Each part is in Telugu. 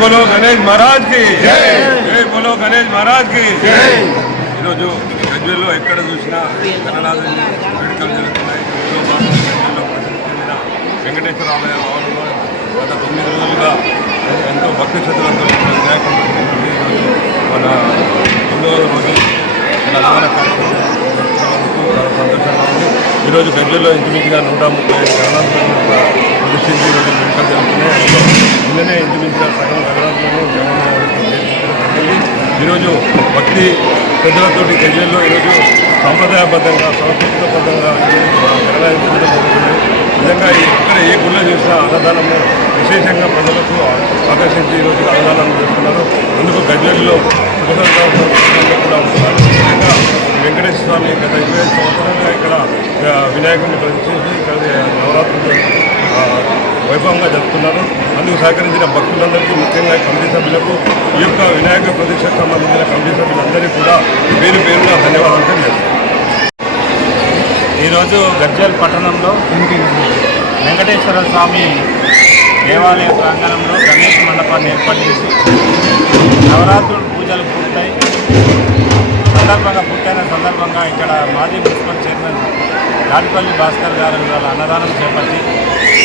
बोलो गणेश महाराज की जय बोलो गणेश महाराज की ఈరోజు గజ్వేల్లో ఎక్కడ చూసినా గణనాథుని వేడుకలు జరుగుతున్నాయి. వెంకటేశ్వర ఆలయ ఆవరణలో గత 9 రోజులుగా ఎంతో భక్తి శ్రద్ధలతో వినాయకుడు మన 9వ రోజు మన అన్నదాన కార్యక్రమం చాలా సంతోషంగా ఉంది. ఈరోజు గజ్వేల్లో ఇంచుమించుగా 135 గణనాథులను ప్రదర్శించి ఈరోజు వేడుకలు జరుగుతున్నాయి. నిన్ననే ఇంచుమించుగా సగం గణనాథులను ఈరోజు భక్తి ప్రజలతోటి గజ్వేల్లో ఈరోజు సాంప్రదాయబద్ధంగా సంస్కృతిబద్ధంగా నిజంగా ఇక్కడ ఏ గుళ్ళో చూసినా అన్నదానము విశేషంగా ప్రజలకు ఆకర్షించి ఈరోజు అన్నదానం చేస్తున్నారు. అందుకు గజ్వేల్లో కూడా ఉంటున్నారు. ముఖ్యంగా వెంకటేశ్వర స్వామి గత 25 సంవత్సరాలుగా ఇక్కడ వినాయకుడిని ప్రదర్శించి ఇక్కడ నవరాత్రులు వైభవంగా జరుపుతున్నారు. అందుకు సహకరించిన భక్తులందరికీ ముఖ్యంగా కమిటీ సభ్యులకు ఈ యొక్క వినాయక ప్రతిష్టకు సంబంధించిన కమిటీ సభ్యులందరికీ కూడా పేరు పేరున ధన్యవాదాలు తెలియజేస్తారు. ఈరోజు గజ్వేల్ పట్టణంలో వెంకటేశ్వర స్వామి దేవాలయ ప్రాంగణంలో గణేష్ మండపాన్ని ఏర్పాటు చేసి నవరాత్రులు పూజలు పూర్తయిన సందర్భంగా ఇక్కడ మాజీ మున్సిపల్ చైర్మన్ దాడిపల్లి భాస్కర్ గారు వాళ్ళ అన్నదానం చేపట్టి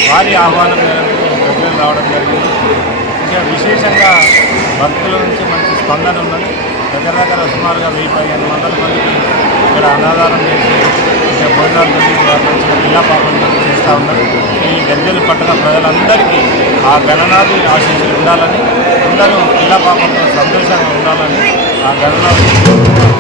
వారి ఆహ్వానం మేరకు గజ్వేల్ రావడం జరిగింది. ఇంకా విశేషంగా భక్తుల నుంచి మంచి స్పందన ఉన్నది. దగ్గర సుమారుగా 1000-1500 మందికి ఇక్కడ అన్నదానం చేసి ఇంకా భోజనాలు మంచిగా పిల్ల పాపలు చేస్తూ ఉన్నారు. ఈ గజ్వేల్ పట్టణ ప్రజలందరికీ ఆ గణనాథుని ఆశీస్సులు ఉండాలని, అందరూ పిల్ల పాపలతో సంతోషంగా ఉండాలని ఆ గణనాథుని